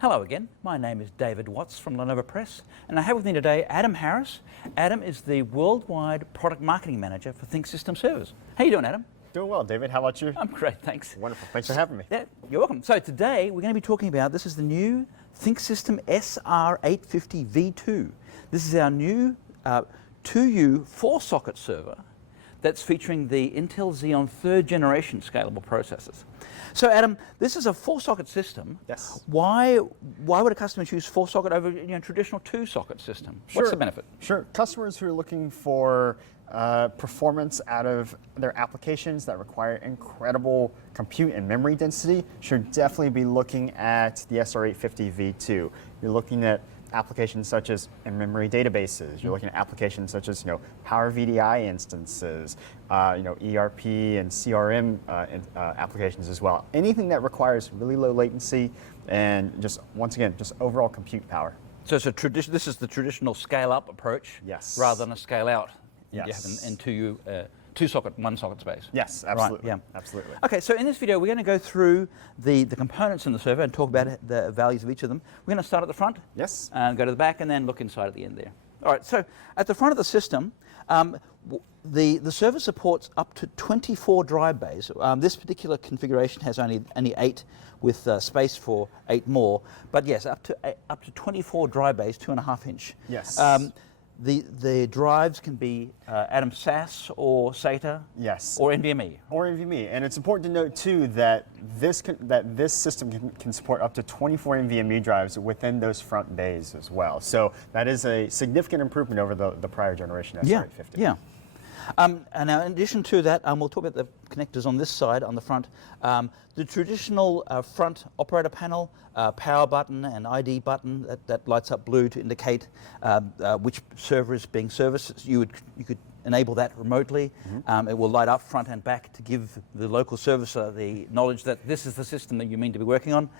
Hello again, my name is David Watts from Lenovo Press, and I have with me today Adam Harris. Adam is the Worldwide Product Marketing Manager for ThinkSystem Servers. How you doing, Adam? Doing well, David. How about you? I'm great, thanks. Wonderful. Thanks for having me. Yeah, you're welcome. So today we're going to be talking about, this is the new ThinkSystem SR850 V2. This is our new 2U 4-socket server that's featuring the Intel Xeon 3rd generation scalable processors. So Adam, this is a 4-socket system. Yes. Why would a customer choose 4-socket over traditional 2-socket system? Sure. What's the benefit? Sure. Customers who are looking for performance out of their applications that require incredible compute and memory density should definitely be looking at the SR850 V2. You're looking at applications such as in-memory databases. You're looking at applications such as Power VDI instances, ERP and CRM applications as well. Anything that requires really low latency and just once again just overall compute power. So it's this is the traditional scale-up approach, yes, rather than a scale-out. Yes. You have in 2-socket, 1-socket space. Yes, absolutely. Right, yeah. Absolutely. Okay, so in this video we're going to go through the components in the server and talk about the values of each of them. We're going to start at the front. Yes. And go to the back and then look inside at the end there. All right, so at the front of the system, the server supports up to 24 drive bays. This particular configuration has only 8 with space for 8 more, but yes, up to 24 drive bays, 2.5 inch. Yes. The drives can be Adam SAS or SATA, yes, or NVMe. Or NVMe, and it's important to note too that this system can support up to 24 NVMe drives within those front bays as well. So that is a significant improvement over the prior generation SR850. Yeah. And now in addition to that, we'll talk about the connectors on this side, on the front. The traditional front operator panel, power button and ID button that lights up blue to indicate which server is being serviced. You could enable that remotely. It will light up front and back to give the local servicer the knowledge that this is the system that you mean to be working on.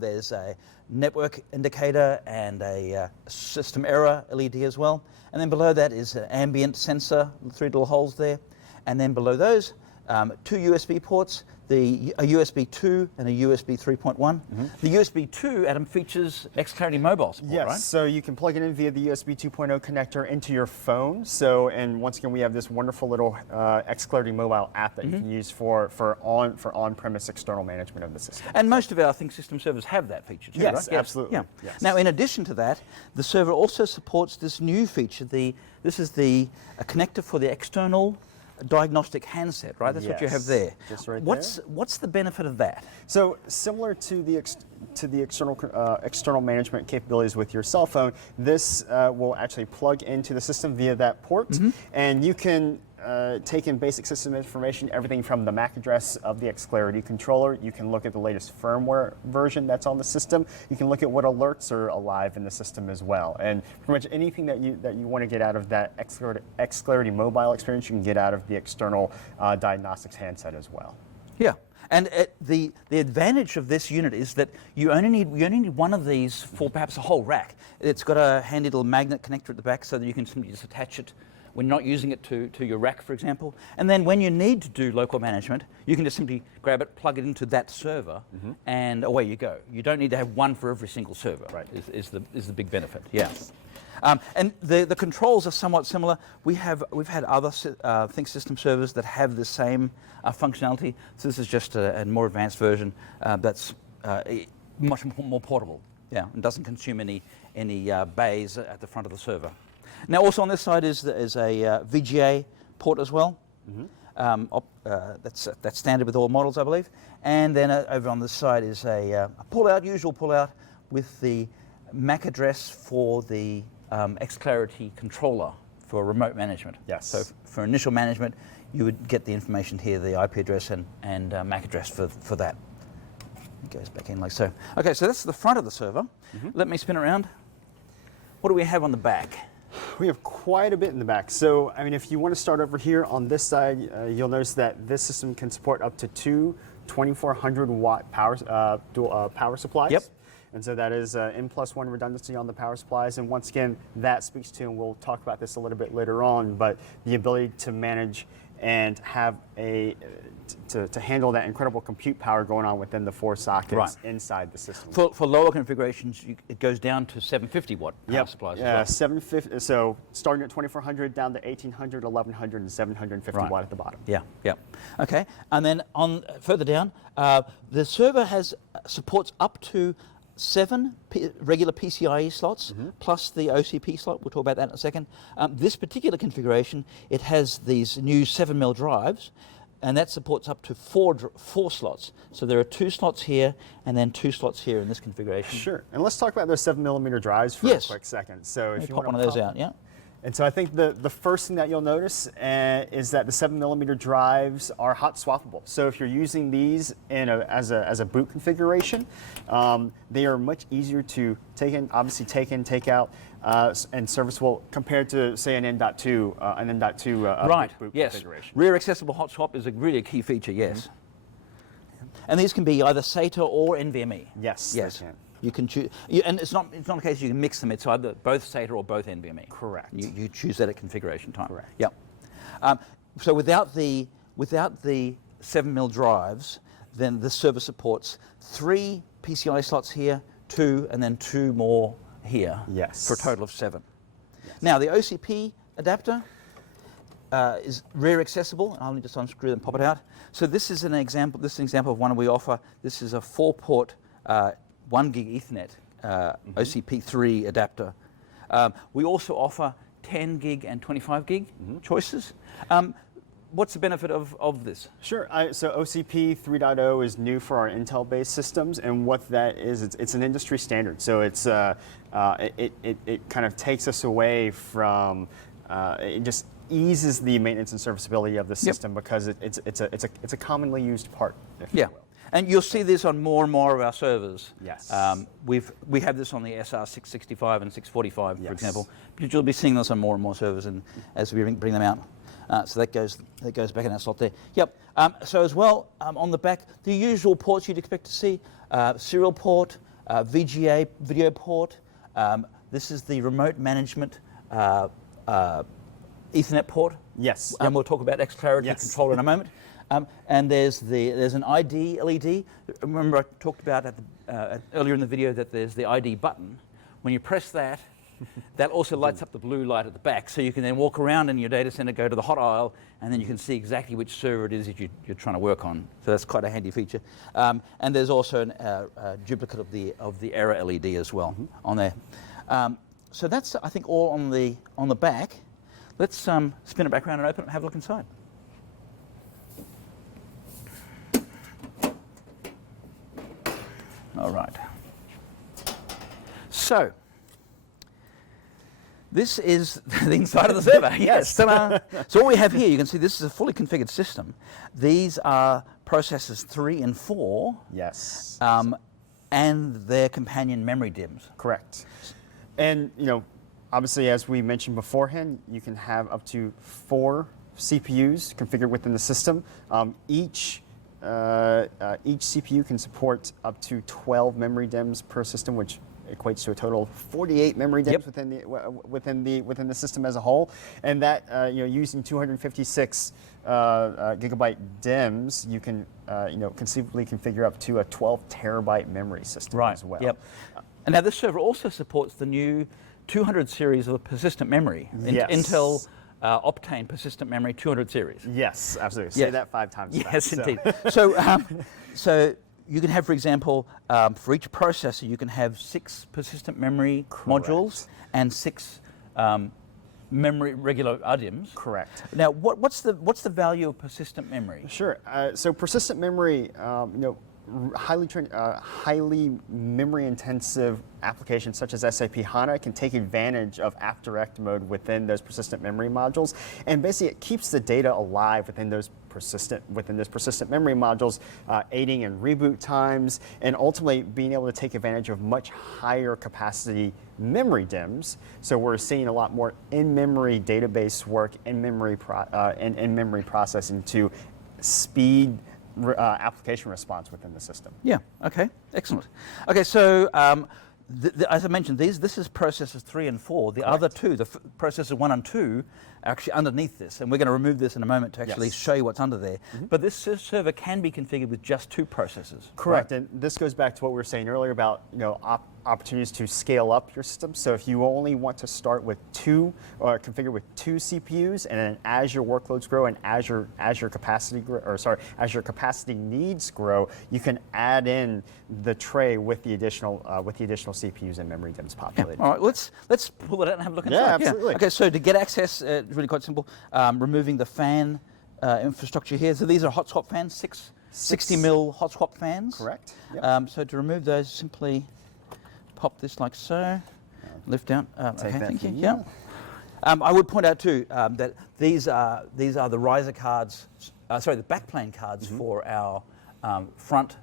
There's a network indicator and a system error LED as well. And then below that is an ambient sensor, 3 little holes there. And then below those, 2 USB ports, a USB 2 and a USB 3.1. The USB 2, Adam, features xClarity mobile support, yes, right? So you can plug it in via the USB 2.0 connector into your phone. So, and once again, we have this wonderful little xClarity mobile app that you can use for on-premise external management of the system. And most of our ThinkSystem servers have that feature too, yes, right? Yes, absolutely. Yeah. Yes. Now, in addition to that, the server also supports this new feature. This is a connector for the external diagnostic handset, right? That's what you have there. Just right What's the benefit of that? So similar to the external management capabilities with your cell phone, this will actually plug into the system via that port, and you can take in basic system information, everything from the MAC address of the xClarity controller. You can look at the latest firmware version that's on the system. You can look at what alerts are alive in the system as well. And pretty much anything that you want to get out of that xClarity mobile experience, you can get out of the external diagnostics handset as well. Yeah. And the advantage of this unit is that you only need one of these for perhaps a whole rack. It's got a handy little magnet connector at the back so that you can simply just attach it when not using it to your rack, for example. And then when you need to do local management, you can just simply grab it, plug it into that server, and away you go. You don't need to have one for every single server, right. is the big benefit, yeah. And the controls are somewhat similar. We've had other ThinkSystem servers that have the same functionality. So this is just a more advanced version that's much more portable, yeah, and doesn't consume any bays at the front of the server. Now, also on this side is a VGA port as well. That's standard with all models, I believe. And then over on this side is a usual pull-out with the MAC address for the xClarity controller for remote management. Yes. So for initial management, you would get the information here, the IP address and MAC address for that. It goes back in like so. Okay, so that's the front of the server. Let me spin around. What do we have on the back? We have quite a bit in the back. So, I mean, if you want to start over here on this side, you'll notice that this system can support up to 2 2400 watt power supplies. Yep. And so that is N+1 redundancy on the power supplies. And once again, that speaks to, and we'll talk about this a little bit later on, but the ability to manage and have to handle that incredible compute power going on within the 4 sockets inside the system. For lower configurations, it goes down to 750 watt power supplies as well. 750. So starting at 2400 down to 1800, 1100, and 750 watt at the bottom. Yeah, yeah. Okay, and then on further down, the server supports up to 7 regular PCIe slots plus the OCP slot. We'll talk about that in a second. This particular configuration, it has these new 7mm drives, and that supports up to 4 slots. So there are 2 slots here and then 2 slots here in this configuration. Sure. And let's talk about those 7mm drives for a quick second. So if you pop want one of those out, yeah. And so I think the first thing that you'll notice is that the 7mm drives are hot swappable. So if you're using these as a boot configuration, they are much easier to take in, obviously take in, take out, and serviceable compared to say an N.2 boot configuration. Rear accessible hot swap is really a key feature. Yes. And these can be either SATA or NVMe. Yes. Yes. They can. You can choose, and it's not a case you can mix them. It's either both SATA or both NVMe. Correct. You choose that at configuration time. Correct. Yep. So without the 7mm drives, then the server supports 3 PCI slots here, 2, and then 2 more here. Yes. For a total of 7. Yes. Now the OCP adapter is rear accessible. I'll just unscrew and pop it out. So this is an example. This is an example of one we offer. This is a 4-port 1 gig Ethernet OCP3 adapter. We also offer 10 gig and 25 gig choices. What's the benefit of this? Sure. So OCP 3.0 is new for our Intel-based systems, and what that is, it's an industry standard. So it's it kind of takes us away from it just eases the maintenance and serviceability of the system because it's a commonly used part. If you will. And you'll see this on more and more of our servers. Yes. We have this on the SR665 and 645, for example. But you'll be seeing this on more and more servers, and as we bring them out. So that goes back in that slot there. Yep. So as well, on the back, the usual ports you'd expect to see: serial port, VGA video port. This is the remote management Ethernet port. Yes. And we'll talk about XClarity controller in a moment. And there's an ID LED. Remember I talked about earlier in the video that there's the ID button. When you press that, that also lights up the blue light at the back, so you can then walk around in your data center, go to the hot aisle, and then you can see exactly which server it is that you're trying to work on. So that's quite a handy feature. And there's also a duplicate of the error LED as well on there. So that's, I think, all on the back. Let's spin it back around and open it and have a look inside. All right. So, this is the inside of the server. Yes. Ta-da. So what we have here, you can see this is a fully configured system. These are processors 3 and 4. Yes. And their companion memory DIMMs. Correct. And obviously, as we mentioned beforehand, you can have up to 4 CPUs configured within the system. Each CPU can support up to 12 memory DIMMs per system, which equates to a total of 48 memory DIMMs within the system as a whole. And that using 256 gigabyte DIMMs, you can conceivably configure up to a 12 terabyte memory system as well. Yep. And now this server also supports the new 200 series of persistent memory. Intel Optane Persistent Memory 200 series. Yes, absolutely. Say that 5 times. Yes, indeed. So you can have, for example, for each processor, you can have 6 persistent memory modules and 6 memory regular DIMMs. Correct. Now, what's the value of persistent memory? Sure. So persistent memory, highly memory-intensive applications such as SAP HANA can take advantage of AfterEct mode within those persistent memory modules, and basically it keeps the data alive within those persistent memory modules, aiding in reboot times, and ultimately being able to take advantage of much higher capacity memory DIMMs. So we're seeing a lot more in-memory database work, in-memory processing to speed application response within the system. Yeah. Okay. Excellent. Okay. So as I mentioned, this is processors 3 and 4. The other two, processor 1 and 2, are actually underneath this, and we're going to remove this in a moment to actually show you what's under there. But this server can be configured with just 2 processors. Correct, and this goes back to what we were saying earlier about opportunities to scale up your system. So if you only want to start with 2 or configure with 2 CPUs, and then as your workloads grow and as your capacity needs grow, you can add in the tray with the additional CPUs and memory DIMMs populated. Yeah. All right, let's pull it out and have a look inside. Yeah, absolutely. Okay, so to get access, it's really quite simple. Removing the fan infrastructure here. So these are hot swap fans, 60 mil hot swap fans. Correct. Yep. So to remove those, simply pop this like so, lift down. Okay, thank you. Yeah. I would point out too that these are the riser cards, the backplane cards for our front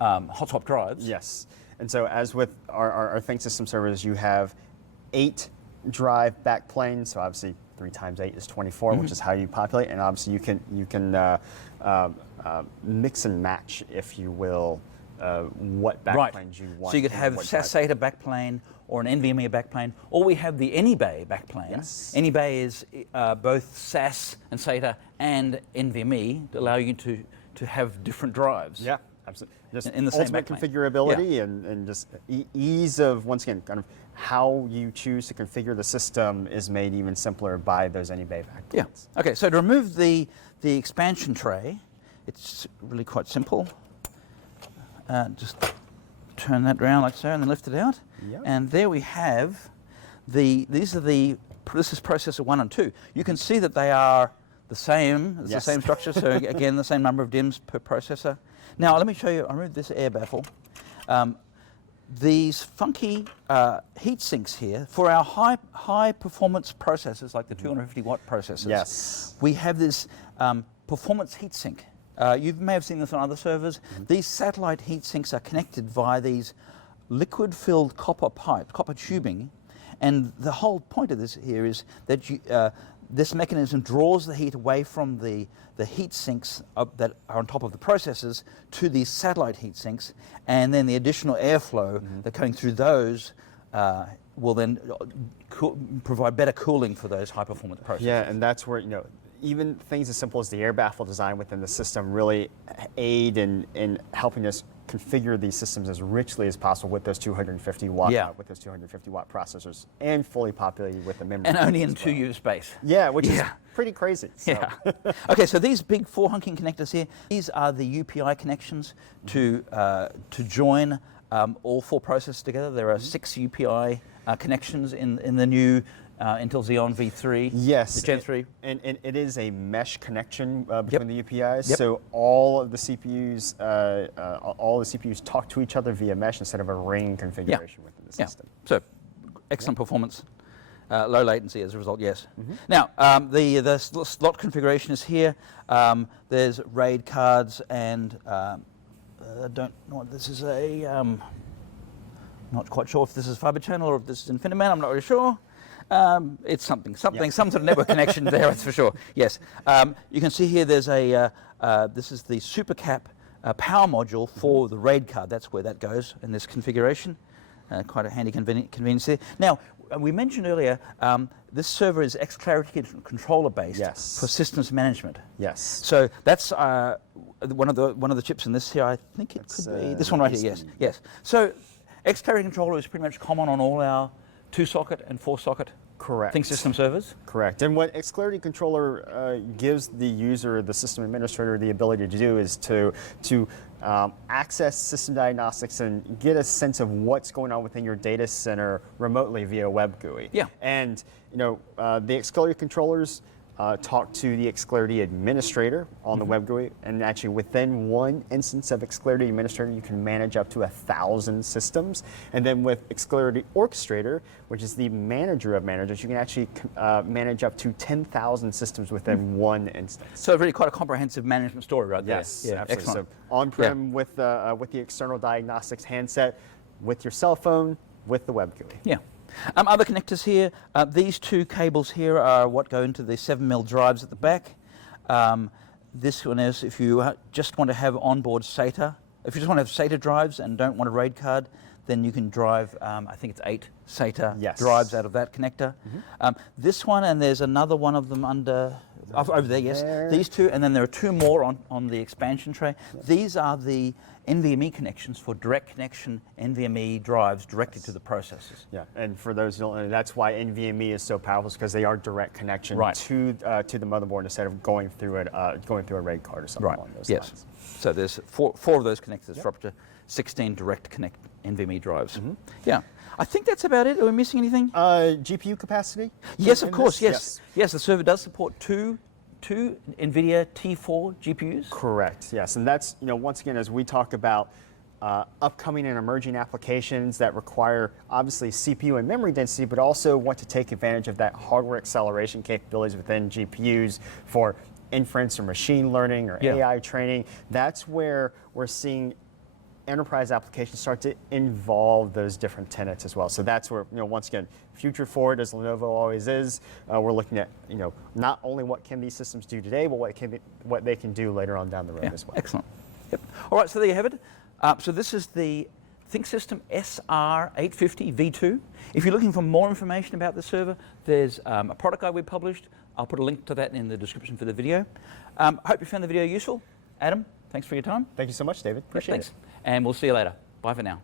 hot swap drives. Yes, and so as with our ThinkSystem servers, you have 8 drive backplanes. So obviously 3 times 8 is 24, which is how you populate, and obviously you can mix and match, if you will, what backplanes you want. So you could have SAS SATA backplane or an NVMe backplane, or we have the AnyBay backplane. Yes. AnyBay is both SAS and SATA and NVMe to allow you to have different drives. Yeah, absolutely. Just in the same ultimate backplane. configurability and just ease of, once again, kind of how you choose to configure the system is made even simpler by those AnyBay backplanes. Yeah. Okay, so to remove the expansion tray, it's really quite simple. Just turn that around like so and then lift it out. Yep. And there we have this is processor 1 and 2. You can see that they are the same, it's the same structure, so again the same number of DIMMs per processor. Now let me show you, I removed this air baffle. These funky heat sinks here, for our high performance processors like the 250 watt processors, we have this performance heat sink. You may have seen this on other servers. These satellite heat sinks are connected via these liquid-filled copper pipe, copper tubing, and the whole point of this here is that this mechanism draws the heat away from the heat sinks that are on top of the processors to these satellite heat sinks, and then the additional airflow that coming through those will then provide better cooling for those high-performance processors. Yeah, and that's where, even things as simple as the air baffle design within the system really aid in helping us configure these systems as richly as possible with those 250 watt processors, and fully populated with the memory. And only in 2U space. Yeah, which is pretty crazy. So. Yeah. Okay, so these big 4 hunking connectors here, these are the UPI connections to join all 4 processors together. There are 6 UPI connections in the new Intel Xeon V3. Yes, the Gen 3. And it is a mesh connection between the UPIs. So all of the CPUs, talk to each other via mesh instead of a ring configuration within the system. So excellent performance, low latency as a result. Yes. Now the slot configuration is here. There's RAID cards, and I don't know what this is. Not quite sure if this is Fibre Channel or if this is InfiniBand. I'm not really sure. It's some sort of network connection there, that's for sure. Yes. You can see here there's this is the SuperCap power module for the RAID card. That's where that goes in this configuration. Quite a handy convenience there. Now, we mentioned earlier, this server is xClarity controller based for systems management. Yes. So that's one of the chips in this here. I think it could be this one right here. Yes. Yes. So xClarity controller is pretty much common on all our 2-socket and 4-socket ThinkSystem servers. Correct. And what xClarity controller gives the user, the system administrator, the ability to do is to access system diagnostics and get a sense of what's going on within your data center remotely via web GUI. Yeah. And the xClarity controllers talk to the xClarity administrator on the web GUI, and actually within one instance of xClarity administrator, you can manage up to 1,000 systems. And then with xClarity orchestrator, which is the manager of managers, you can actually manage up to 10,000 systems within one instance. So really quite a comprehensive management story right there. Yes, absolutely. Excellent. So on-prem with the external diagnostics handset, with your cell phone, with the web GUI. Yeah. Other connectors here, these 2 cables here are what go into the 7mm drives at the back. This one is if you just want to have onboard SATA If you just want to have SATA drives and don't want a RAID card, then you can drive, I think it's 8 SATA drives out of that connector. This one, and there's another one of them over there, yes. These two, and then there are 2 more on the expansion tray. These are the NVMe connections for direct connection NVMe drives directly to the processors. Yeah, and for those who don't know, that's why NVMe is so powerful, because they are direct connection to the motherboard instead of going through a RAID card or something along those lines. So there's four of those connectors for up to 16 direct connect NVMe drives. Yeah. I think that's about it. Are we missing anything? GPU capacity? Yes, of course, yes. Yes, the server does support two NVIDIA T4 GPUs. Correct, yes. And that's, once again, as we talk about upcoming and emerging applications that require, obviously, CPU and memory density, but also want to take advantage of that hardware acceleration capabilities within GPUs for inference or machine learning or AI training. That's where we're seeing enterprise applications start to involve those different tenets as well. So that's where, once again, future forward, as Lenovo always is, we're looking at, not only what can these systems do today, but what they can do later on down the road as well. Excellent. Yep. All right, so there you have it. So this is the ThinkSystem SR850 V2. If you're looking for more information about the server, there's a product guide we published. I'll put a link to that in the description for the video. I hope you found the video useful. Adam, thanks for your time. Thank you so much, David. Appreciate it. And we'll see you later. Bye for now.